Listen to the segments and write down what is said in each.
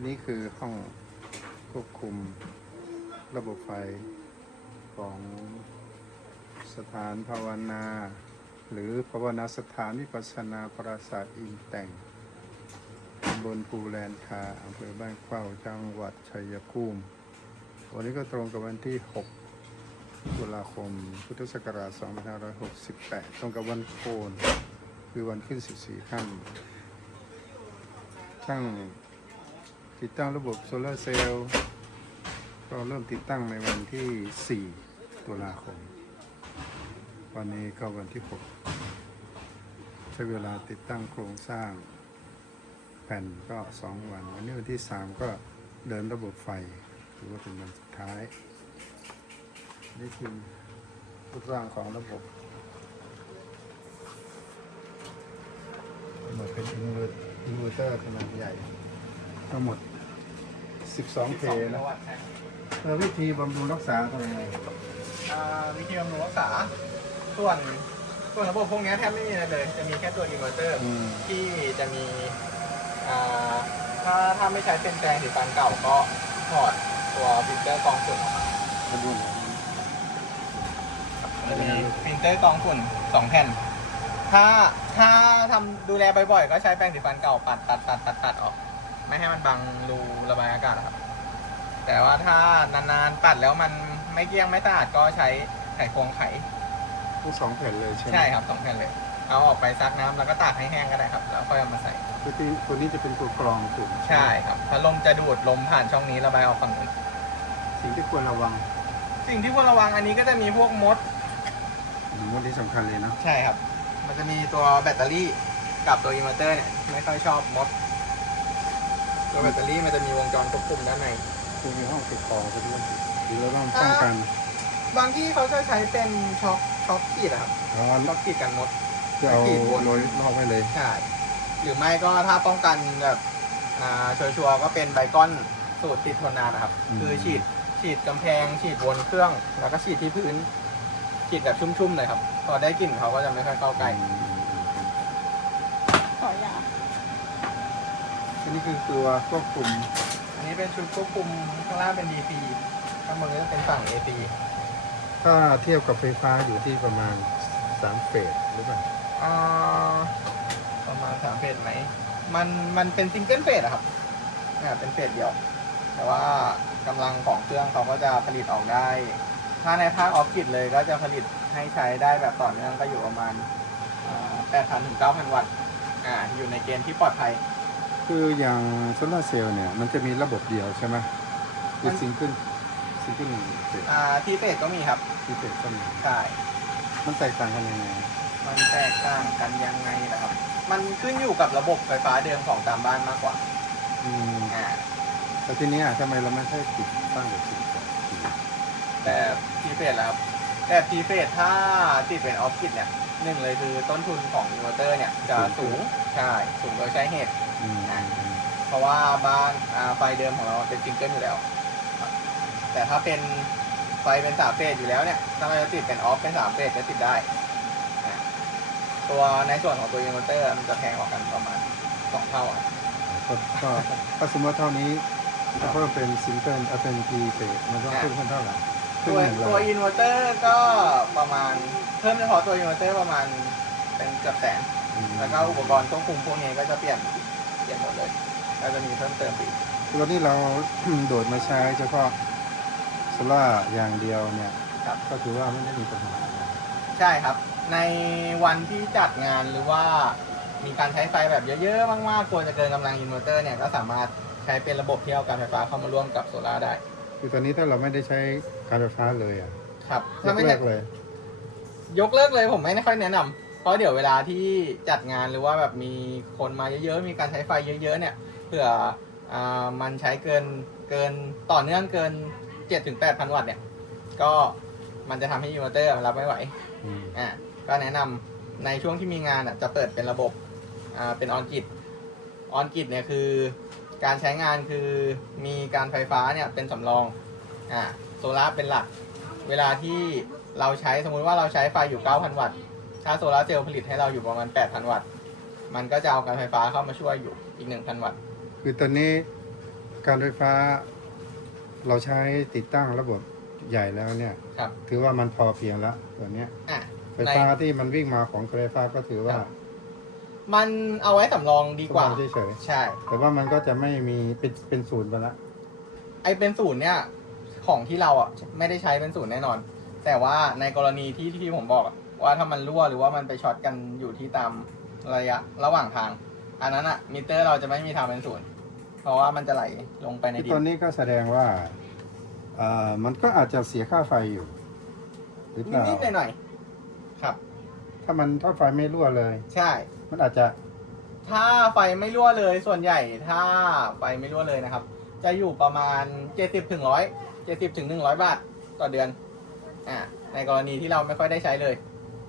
ตัวนี้คือห้องควบคุมระบบไฟของสถานภาวนา หรือภาวนาสถานวิปัสนาปราสาทอินแต่งตำบลปูแลนคาอำเภอบ้านเข้าจังหวัดชัยภูมิวันนี้ก็ตรงกับวันที่ 6 ตุลาคม พุทธศักราช 2568 ตรงกับวันโกน คือวันขึ้น 14ค่ำช่าง ติดตั้งระบบโซลาร์เซลล์ก็เริ่มติดตั้งในวันที่ 4 ตุลาคม วันนี้ก็วันที่ 6 ใช้เวลาติดตั้งโครงสร้างแผ่นก็ 2 วัน วันนี้วันที่ 3 ก็เดินระบบไฟถือว่าเป็นวันสุดท้าย นี่คือรูปร่างของระบบทั้งหมดเป็นอินเวอร์อินเวอร์เตอร์ขนาดใหญ่ทั้งหมด 12เคนะเออวิธีบำรุงรักษาทำยังไงอ่าวิธีบำรุงรักษา ส่วนส่วนระบบพวกนี้แทบไม่มีอะไรเลย จะมีแค่ตัวอินเวอร์เตอร์อืมที่จะมีอ่าถ้าถ้าไม่ใช้เป็นแปรงสีฟันเก่าก็ถอดตัวฟิลเตอร์กรองฝุ่นออกมาขบวนจะมีฟิลเตอร์กรองฝุ่นสองแผ่น ถ้าถ้าทำดูแลบ่อยๆก็ใช้แปรงสีฟันเก่าปัดตัดตัดตัดตัดออก ไม่ให้มันบังรูระบายอากาศอะครับ แต่ว่าถ้านานๆปัดแล้วมันไม่เกลี้ยงไม่สะอาดก็ใช้ไขควงไขทั้งสองแผ่นเลยใช่ไหมใช่ครับสองแผ่นเลย เอาออกไปซักน้ำแล้วก็ตากให้แห้งก็ได้ครับ แล้วค่อยเอามาใส่ คือที่ตัวนี้จะเป็นตัวกรองฝุ่นใช่ครับถ้าลมจะดูดลมผ่านช่องนี้ระบายออกฝั่งนู้นสิ่งที่ควรระวังสิ่งที่ควรระวังอันนี้ก็จะมีพวกมดอืมวันที่สำคัญเลยนะใช่ครับ มันจะมีตัวแบตเตอรี่กับตัวอินเวอร์เตอร์เนี่ยไม่ค่อยชอบมด ตัวแบตเตอรี่มันจะมีวงจรควบคุมด้านในคือมีห้องติดกรองไปด้วยหรือเราต้องป้องกันบางที่เขาจะใช้เป็นช็อคช็อคขีดอะครับร้อนช็อคขีดกันมดจะเอาขีดวนโรยรอบไว้เลยใช่หรือไม่ก็ถ้าป้องกันแบบอ่าชัวร์ๆก็เป็นไบก้อนสูตรติดทนนานนะครับ คือฉีดฉีดกำแพง ฉีดบนเครื่อง แล้วก็ฉีดที่พื้นฉีดแบบชุ่มๆเลยครับพอได้กลิ่นเขาก็จะไม่ค่อยเข้าใกล้ อืม ขอยา อันนี้คือตัวควบคุม อันนี้เป็นชุดควบคุมข้างล่างเป็น DP ข้างบนก็จะเป็นฝั่ง AC ถ้าเทียบกับไฟฟ้าอยู่ที่ประมาณสามเฟสหรือเปล่าอ่าประมาณสามเฟสไหม มันมันเป็นซิงเกิลเฟสอะครับอ่าเป็นเฟสเดียว แต่ว่ากำลังของเครื่องเขาก็จะผลิตออกได้ ถ้าในภาคออฟฟิศเลยก็จะผลิตให้ใช้ได้แบบต่อเนื่องก็อยู่ประมาณแปดพันถึงเก้าพันวัตต์ อ่า อยู่ในเกณฑ์ที่ปลอดภัย คืออย่างโซลาร์เซลล์เนี่ยมันจะมีระบบเดียวใช่ไหมคือมันซิงเกิลซิงเกิลเฟสอ่าที่เฟสก็มีครับที่เฟสก็มีใช่มันแตกต่างกันยังไงมันแตกต่างกันยังไงนะครับ มันขึ้นอยู่กับระบบไฟฟ้าเดิมของตามบ้านมากกว่าอืมอ่าแต่ทีเนี้ยทำไมเราไม่ใช่ติดตั้งแบบซิงเกิลแต่ทีเฟสแล้วครับแต่ทีเฟสถ้าติดเป็นออฟฟิศเนี่ย หนึ่งเลยคือต้นทุนของอินเวอร์เตอร์เนี่ยจะสูงใช่สูงโดยใช้เหตุ อืมอืมอืมเพราะว่าบ้านอ่าไฟเดิมของเราเป็นซิงเกิลอยู่แล้ว แต่ถ้าเป็นไฟเป็นสามเฟสอยู่แล้วเนี่ยถ้าเราจะติดเป็นออฟเป็นสามเฟสจะติดได้อ่าตัวในส่วนของตัวอินเวอร์เตอร์มันจะแพงกว่ากันประมาณสองเท่าอะก็ก็ถ้าสมมติเท่านี้ถ้าเพิ่มเป็นซิงเกิลเอาเป็นทีเฟสมันต้องขึ้นเท่าไหร่ขึ้น ตัวหนึ่งเลตัวยอินเวอร์เตอร์ก็ประมาณเพิ่มเฉพาะตัวอินเวอร์เตอร์ประมาณเป็นเกือบแสนอืมแล้วก็อุปกรณ์ควบคุมพวกนี้ก็จะเปลี่ยนเปลี่ยนหมดเลยก็จะมีเพิ่มเติมอีกตัวนี้เรา โดดมาใช้เฉพาะโซล่าร์อย่างเดียวเนี่ยครับก็ถือว่าไม่ได้มีปัญหาอะไรใช่ครับ ในวันที่จัดงานหรือว่ามีการใช้ไฟแบบเยอะๆ มากๆ กลัวจะเกินกำลังอินเวอร์เตอร์เนี่ยก็สามารถใช้เป็นระบบที่เอาการไฟฟ้าเข้ามาร่วมกับโซลาร์ได้ คือตอนนี้ถ้าเราไม่ได้ใช้การไฟฟ้าเลยอะครับยถ้ากไม่เลิได้กเลย ยกเลิกเลยผมไม่ค่อยแนะนำเพราะเดี๋ยวเวลาที่จัดงานหรือว่าแบบมีคนมาเยอะๆมีการใช้ไฟเยอะๆเนี่ยเผื่ออ่ามันใช้เกินเกินต่อเนื่องเกิน7ถึง8พันวัตต์เนี่ยก็มันจะทำให้อินเวอร์เตอร์มันรับไม่ไหว อืมอะก็แนะนำในช่วงที่มีงานอะจะเปิดเป็นระบบอ่าเป็นออนกิ d ออนกิ d เนี่ยคือ การใช้งานคือมีการไฟฟ้าเนี่ยเป็นสำรองอ่าโซลาร์เป็นหลัก เวลาที่เราใช้สมมุติว่าเราใช้ไฟอยู่ 9,000 วัตต์ ถ้าโซลาร์เซลล์ผลิตให้เราอยู่ประมาณ 8,000 วัตต์ มันก็จะเอาการไฟฟ้าเข้ามาช่วยอยู่อีก 1,000 วัตต์ คือตอนนี้การไฟฟ้าเราใช้ติดตั้งระบบใหญ่แล้วเนี่ย ครับ ถือว่ามันพอเพียงแล้วตัวเนี้ยอะไฟฟ้าที่มันวิ่งมาของการไฟฟ้าก็ถือว่าครับ มันเอาไว้สำรองดีกว่าสำรองเฉยใช่ ๆแต่ว่ามันก็จะไม่มีเป็นเป็นศูนย์ไปละไอเป็นศูนย์เนี่ย ของที่เราอะไม่ได้ใช้เป็นศูนย์แน่นอน แต่ว่าในกรณีที่ที่ผมบอกอะว่าถ้ามันรั่วหรือว่ามันไปช็อตกันอยู่ที่ตามระยะระหว่างทาง อันนั้นอะมิเตอร์เราจะไม่มีทางเป็นศูนย์เพราะว่ามันจะไหลลงไปในดิตอนนนี้ก็แสดงว่าเอ่อมันก็อาจจะเสียค่าไฟอยู่หรือเปล่านิดๆหน่อยๆครับ ถ้ามันถ้าไฟไม่รั่วเลย ใช่ มันอาจจะถ้าไฟไม่รั่วเลยส่วนใหญ่ถ้าไฟไม่รั่วเลยนะครับ จะอยู่ประมาณ 70ถึง100 70ถึง100 บาทต่อเดือนอ่าในกรณีที่เราไม่ค่อยได้ใช้เลย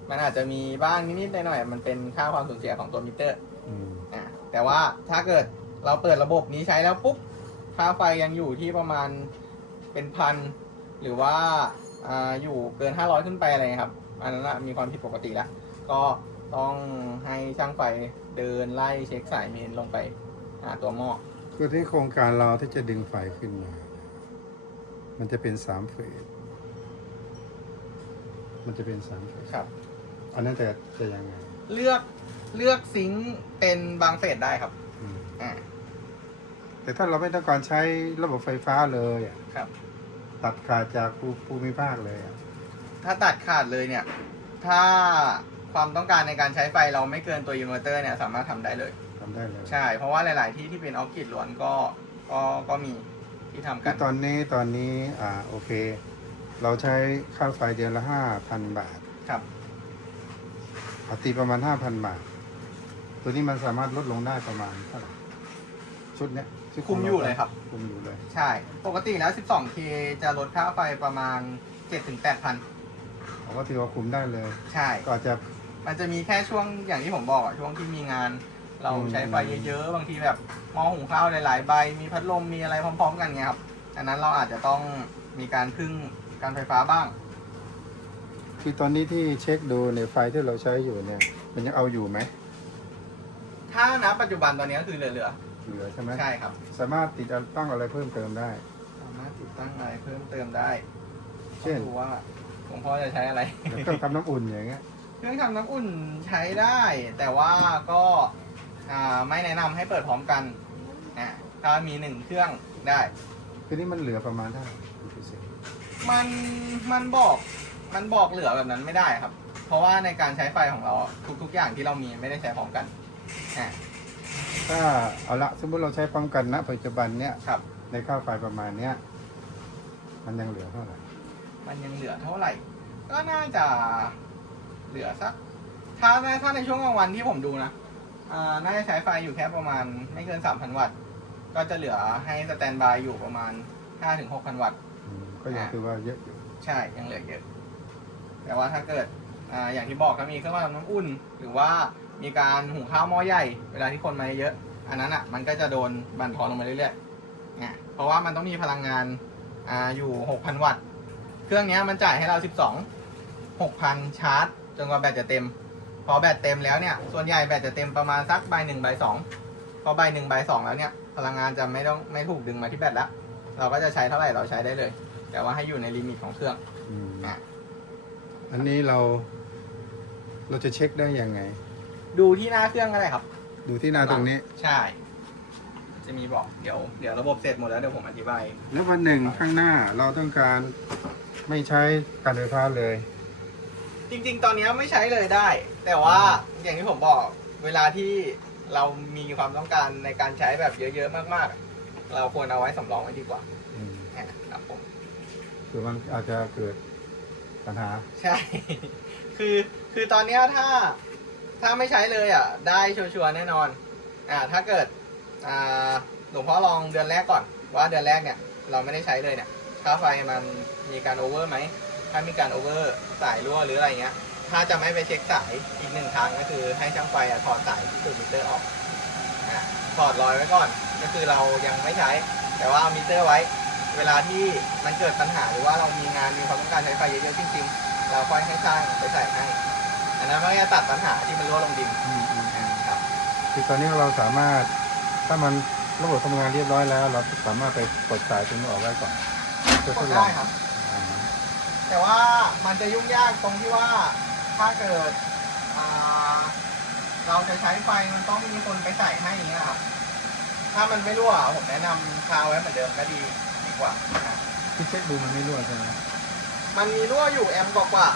มันอาจจะมีบ้างนิดๆหน่อยๆมันเป็นค่าความสูญเสียของตัวมิเตอร์อืมอ่าแต่ว่าถ้าเกิดเราเปิดระบบนี้ใช้แล้วปุ๊บค่าไฟยังอยู่ที่ประมาณเป็นพันหรือว่าอ่าอยู่เกิน 500 ขึ้นไปอะไรครับ อันนั้นนะมีความผิดปกติแล้ว ก็ ต้องให้ช่างไฟเดินไล่เช็คสายเมนลงไปหาตัวหม้อคือที่โครงการเราที่จะดึงไฟขึ้นมา มันจะเป็นสามเฟสมันจะเป็นสามเฟสครับ อันนั้นจะจะยังไง เลือกเลือกซิงค์เป็นบางเฟสได้ครับอืมอ่าแต่ถ้าเราไม่ต้องการใช้ระบบไฟฟ้าเลยอะครับ ตัดขาดจากภูภูมิภาคเลยอะถ้าตัดขาดเลยเนี่ย ถ้า ความต้องการในการใช้ไฟเราไม่เกินตัวอินเวอร์เตอร์เนี่ยสามารถทำได้เลย ทำได้เลยใช่ เพราะว่าหลาย ๆ ที่ที่เป็นออฟกิดล้วนก็ก็ก็มีที่ทำกัคืน อตอนนี้ตอนนี้อ่าโอเค เราใช้ค่าไฟเดือนละห้าพันบาทครับ เอาตีประมาณห้าพันบาท ตัวนี้มันสามารถลดลงได้ประมาณเท่าไหร่ชุดเนี้ยชุดขงคุมอยู่เลยครับ คุมอยู่เลย ใช่ ปกติแล้ว 12K จะลดค่าไฟประมาณ 7-8พันเขาก็ถือว่าคุมได้เลย ใช่ ก็อาจจะ มันจะมีแค่ช่วงอย่างที่ผมบอกอะช่วงที่มีงาน เราอืมใช้ไฟเยอะๆ บางทีแบบหม้อหุงข้าวหลายๆใบ มีพัดลมมีอะไรพร้อม ๆ กันเงี้ยครับอันนั้นเราอาจจะต้องมีการพึ่งการไฟฟ้าบ้าง คือตอนนี้ที่เช็คดูในไฟที่เราใช้อยู่เนี่ย มันยังเอาอยู่ไหมถ้านะปัจจุบันตอนนี้ก็คือเหลือเหลือใช่ไหมๆใช่ครับ สามารถติดตั้งอะไรเพิ่มเติมได้ สามารถติดตั้งอะไรเพิ่มเติมได้เช่น ต้องดูว่าหลวงพ่อจะใช้อะไรเครื่องทำน้ำอุ่นอย่างเงี้ย เครื่องทำน้ำอุ่นใช้ได้ แต่ว่าก็อ่าไม่แนะนำให้เปิดพร้อมกันอ่าถ้ามีหนึ่งเครื่องได้คือนี่มันเหลือประมาณเท่าไหร่กี่เปอร์เซ็นต์มันมันบอกมันบอกเหลือแบบนั้นไม่ได้ครับ เพราะว่าในการใช้ไฟของเราทุก ๆ อย่างที่เรามีไม่ได้ใช้พร้อมกันอ่าถ้าเอาละสมมติเราใช้พร้อมกันณปัจจุบันเนี้ยครับในค่าไฟประมาณเนี้ยมันยังเหลือเท่าไหร่ มันยังเหลือเท่าไหร่ ก็น่าจะ เหลือสัก ถ้าถ้าในช่วงกลางวันที่ผมดูนะอ่าน่าจะใช้ไฟอยู่แค่ประมาณไม่เกิน 3,000 วัตต์ ก็จะเหลือให้สแตนบายอยู่ประมาณ 5-6,000 วัตต์ อืมก็ยังอ่าถือว่าเยอะอยู่ใช่ยังเหลือเยอะ แต่ว่าถ้าเกิดอ่าอย่างที่บอกถ้ามีเครื่องทำน้ำอุ่น หรือว่ามีการหุงข้าวหม้อใหญ่ เวลาที่คนมาเยอะ อันนั้นอะมันก็จะโดนบั่นทอนลงมาเรื่อยๆนะเพราะว่ามันต้องมีพลังงานอ่าอยู่ 6,000 วัตต์ เครื่องเนี้ยมันจ่ายให้เรา 12 6,000 ชาร์จ จนกว่าแบตจะเต็ม พอแบตเต็มแล้วเนี่ย ส่วนใหญ่แบตจะเต็มประมาณสักใบหนึ่งใบสองพอใบหนึ่งใบสองแล้วเนี่ยพลังงานจะไม่ต้องไม่ถูกดึงมาที่แบตแล้วเราก็จะใช้เท่าไหร่เราใช้ได้เลย แต่ว่าให้อยู่ในลิมิตของเครื่องอืมอะอันนี้เรา เราจะเช็คได้ยังไง ดูที่หน้าเครื่องก็ได้ครับ ดูที่หน้าตรงนี้ ใช่ จะมีบอกเดี๋ยวเดี๋ยวระบบเสร็จหมดแล้วเดี๋ยวผมอธิบาย แล้ววันหนึ่งข้างหน้าเราต้องการไม่ใช้การไฟฟ้าเลย จริง ๆ ตอนนี้ไม่ใช้เลยได้ แต่ว่าอย่างที่ผมบอกเวลาที่เรามีความต้องการในการใช้แบบเยอะ ๆ มากๆ เราควรเอาไว้สำรองไว้ดีกว่าอืมอะครับผม คือมันอาจจะเกิดปัญหา ใช่ คือ คือตอนเนี้ยถ้า ถ้าไม่ใช้เลยอะ ได้ชัวร์ๆแน่นอน อ่า ถ้าเกิด อ่า หลวงพ่อลองเดือนแรกก่อน ว่าเดือนแรกเนี่ย เราไม่ได้ใช้เลยเนี่ย ค่าไฟมันมีการโอเวอร์ไหม ถ้ามีการโอเวอร์สายรั่วหรืออะไรเงี้ย ถ้าจะไม่ไปเช็คสายอีกหนึ่งทางก็คือให้ช่างไฟอะถอดสายที่ตัวมิเตอร์ออกอ่าถอดรอยไว้ก่อน ก็คือเรายังไม่ใช้ แต่ว่าเอามิเตอร์ไว้ เวลาที่มันเกิดปัญหาหรือว่าเรามีงานมีความต้องการใช้ไฟเยอะๆจริงๆเราค่อยให้ช่างไปใส่ให้ อันนั้นมันก็จะตัดปัญหาที่มันรั่วลงดินอืมอืมอืมครับ คือตอนนี้เราสามารถ ถ้ามันระบบทำงานเรียบร้อยแล้ว เราสามารถไปกดสายตรงนี้ออกได้ก่อนเพื่อกทดดลอได้งครับอ่า แต่ว่ามันจะยุ่งยากตรงที่ว่าถ้าเกิดอ่าเราจะใช้ไฟมันต้องมีคนไปใส่ให้อย่างเงี้ยครับ ถ้ามันไม่รั่วผมแนะนำคาไว้เหมือนเดิมก็ดีดีกว่านะที่เช็คดูมันไม่รั่วใช่ไหมมันมีรั่วอยู่แอมป์กว่า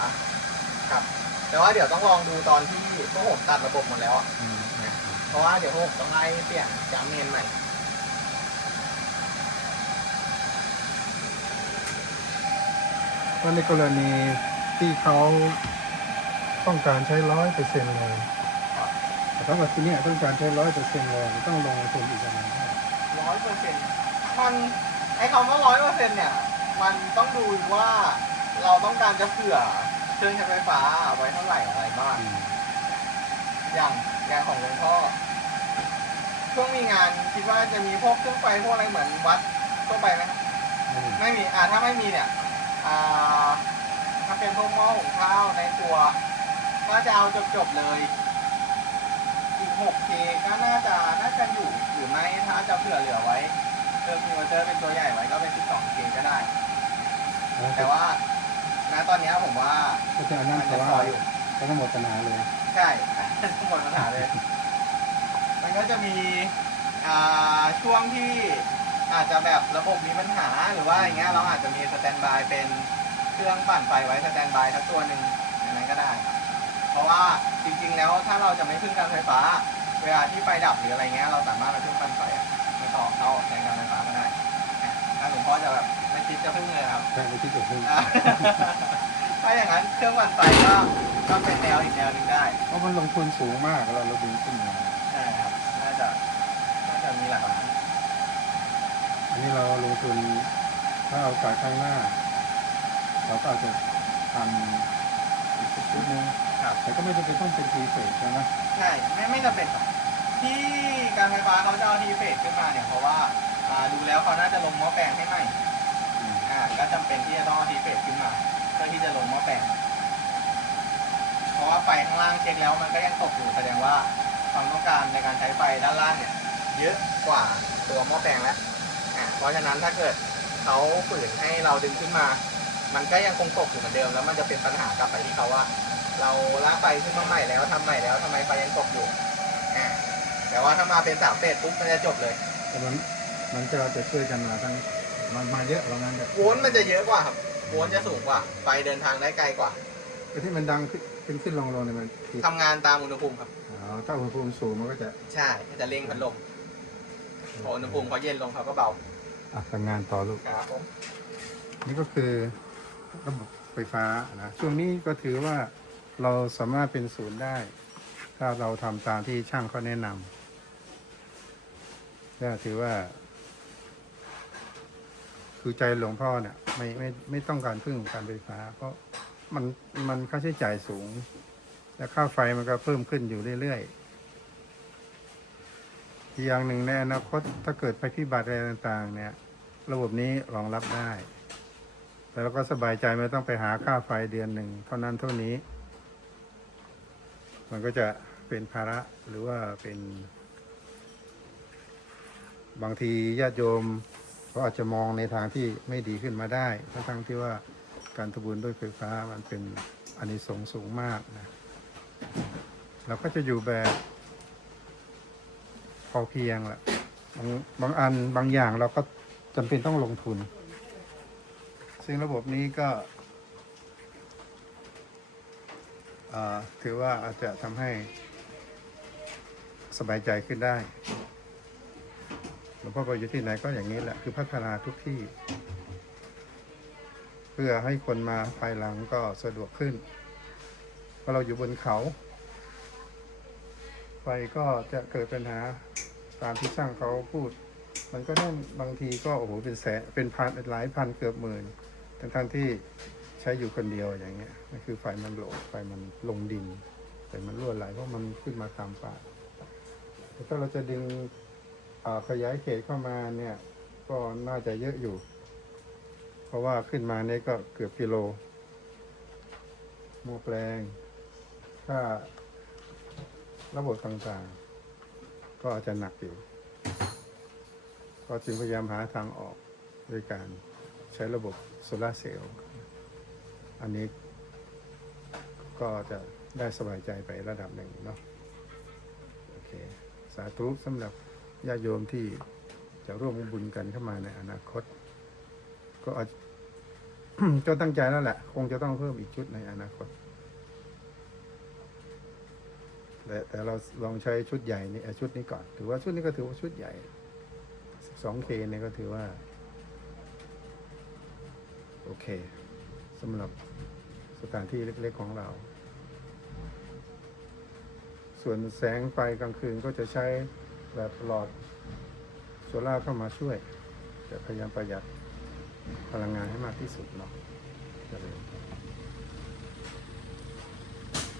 ๆครับ แต่ว่าเดี๋ยวต้องลองดูตอนที่พวกผมตัดระบบหมดแล้วอะอืมอืมเพราะว่าเดี๋ยวพวกผมต้องไล่เปลี่ยนจามเมนใหม่ ก็ในกรณีที่เขาต้องการใช้ร้อยเปอร์เซ็นต์เลยครับแต่ถ้าว่าที่เนี้ยต้องการใช้ร้อยเปอร์เซ็นต์เลยต้องลงทุนอีกประมาณเท่าไหร่ร้อยเปอร์เซ็นต์มันไอ้คำว่าร้อยเปอร์เซ็นต์เนี่ย มันต้องดูว่าเราต้องการจะเผื่อเครื่องใช้ไฟฟ้าเอาไว้เท่าไหร่อะไรบ้างอืมอย่างอย่างของหลวงพ่อช่วงมีงานคิดว่าจะมีพวกเครื่องไฟพวกอะไรเหมือนวัดทั่วไปไหมครับไม่มีไม่มีอ่าถ้าไม่มีเนี่ยอ่า ถ้าเป็นพวกหม้อหุงข้าวในครัว ก็จะเอาจบๆเลย อีก 6K ก็น่าจะน่าจะอยู่หรือไม่ถ้าจะเผื่อเหลือไว้เพิ่มอินเวอร์เตอร์เป็นตัวใหญ่ไว้ก็เป็น 12K ก็ได้ แต่ว่าณตอนเนี้ยผมว่าก็จะอันนั้นมันแต่จะว่าพออยู่ก็ต้องหมดปัญหาเลย ใช่หมดปัญหาเลย มันก็จะมีอ่าช่วงที่ อาจจะแบบระบบมีปัญหาหรือว่าอย่างเงี้ยเราอาจจะมีสแตนบายเป็นเครื่องปั่นไฟไว้สแตนบายทั้งตัวหนึ่งอย่างนั้นก็ได้ เพราะว่าจริงๆแล้วถ้าเราจะไม่พึ่งการไฟฟ้า เวลาที่ไฟดับหรืออะไรเงี้ยเราสามารถไปพึ่งปั่นไฟอะไปต่อเข้าแทนการไฟฟ้าก็ได้อะถ้าหลวงพ่อจะแบบไม่คิดจะพึ่งเลยครับแค่ไปที่เกิดขึ้นอะถ้าอย่างนั้นเครื่องปั่นไฟก็ก็เป็นแนวอีกแนวหนึ่งได้ เพราะมันลงทุนสูงมากเราเราดึงขึ้นมาใช่ครับน่าจะน่าจะมีหลักล้าน อันนี้เราลงทุนถ้าเอาจากข้างหน้า เราก็อาจจะทำอีกสักชุดหนึงครับแต่ก็ไม่จำเป็นต้องเป็นทีเฟสใช่ไหมใช่ไม่ไม่จำเป็นครับที่การไฟฟ้าเขาจะเอาทีเฟสขึ้นมาเนี่ยเพราะว่าอ่าดูแล้วเขาน่าจะลงหม้อแปลงให้ใหม่อืมอ่าก็จำเป็นที่จะต้องเอาทีเฟสขึ้นมาเพื่อที่จะลงหม้อแปลงเพราะว่าไฟข้างล่างเช็คแล้วมันก็ยังตกอยู่แสดงว่าความต้องการในการใช้ไฟด้านล่างเนี่ยเยอะกว่าตัวหม้อแปลงแล้ว อ่าเพราะฉะนั้นถ้าเกิดเขาฝืนให้เราดึงขึ้นมา มันก็ยังคงตกอยู่เหมือนเดิม แล้วมันจะเป็นปัญหากลับไปที่เขาว่า เราลากไฟขึ้นมาใหม่แล้วทำใหม่แล้วทำไมไฟยังตกอยู่อ่าแต่ว่าถ้ามาเป็นสามเฟสปุ๊บมันจะจบเลยแต่มันมันจะจะช่วยกันมาทั้งมันมาเยอะว่างั้นเถอะโวลต์มันจะเยอะกว่าครับโวลต์จะสูงกว่าไฟเดินทางได้ไกลกว่าไอ้ที่มันดังขึ้นขึ้นขึ้นลงลงเนี่ยมันที่ทำงานตามอุณหภูมิครับอ๋อถ้าอุณหภูมิสูงมันก็จะใช่มันจะเร่งพัดลม พออุณหภูมิเขาเย็นลงเขาก็เบาอะทำงานต่อลูก ครับผมนี่ก็คือระบบไฟฟ้านะช่วงนี้ก็ถือว่าเราสามารถเป็นศูนย์ได้ ถ้าเราทำตามที่ช่างเขาแนะนำก็ถือว่า คือใจหลวงพ่อเนี่ยไม่ไม่ไม่ต้องการพึ่งการไฟฟ้า เพราะมันมันค่าใช้จ่ายสูง และค่าไฟมันก็เพิ่มขึ้นอยู่เรื่อยๆ อีกอย่างหนึ่งในอนาคตถ้าเกิดไปพิบัติอะไรต่างๆ เนี่ย ระบบนี้รองรับได้ แต่เราก็สบายใจไม่ต้องไปหาค่าไฟเดือนหนึ่งเท่านั้นเท่านี้ มันก็จะเป็นภาระหรือว่าเป็น บางทีญาติโยมเขาอาจจะมองในทางที่ไม่ดีขึ้นมาได้ทั้งที่ว่าการทบุญด้วยไฟฟ้ามันเป็นอานิสงส์สูงมากนะเราก็จะอยู่แบบ อเพียงแหละบางบางอันบางอย่างเราก็จำเป็นต้องลงทุน ซึ่งระบบนี้ก็ถือว่าอาจจะทำให้สบายใจขึ้นได้หลวงพ่อไปอยู่ที่ไหนก็อย่างนี้แหละ คือพัฒนาทุกที่ เพื่อให้คนมาภายหลังก็สะดวกขึ้น เพราะเราอยู่บนเขา ไฟก็จะเกิดปัญหา ตามที่ช่างเขาพูด มันก็ต้บางทีก็โอ้โหเป็นแสนเป็นพันหลายพันเกือบหมื่นทั้งทั้งๆที่ใช้อยู่คนเดียวอย่างเงี้ยนั่นคือไฟมันโหลไฟมันลงดินไฟมันรั่วไหลเพราะมันขึ้นมาตามป่าแต่ถ้าเราจะดึงขยายเขตเข้ามาเนี่ยก็น่าจะเยอะอยู่ เพราะว่าขึ้นมาเนี่ยก็เกือบกิโลหม้อแปลงถ้าระบบต่างๆ ก็อาจจะหนักอยู่ ก็จึงพยายามหาทางออกด้วยการใช้ระบบโซลาเซลล์ อันนี้ก็จะได้สบายใจไประดับหนึ่งเนาะ โอเค สาธุสำหรับญาติโยมที่จะร่วมบุญกันเข้ามาในอนาคต ก็อาจก็ตั้งใจแล้วแหละ คงจะต้องเพิ่มอีกชุดในอนาคต แต่แต่เราลองใช้ชุดใหญ่นี่เอ่อชุดนี้ก่อน ถือว่าชุดนี้ก็ถือว่าชุดใหญ่ 12K เนี่ยก็ถือว่า โอเคสำหรับสถานที่เล็กๆของเรา ส่วนแสงไฟกลางคืนก็จะใช้แบบหลอดโซล่าเข้ามาช่วยจะพยายามประหยัดพลังงานให้มากที่สุดเนาะเริญ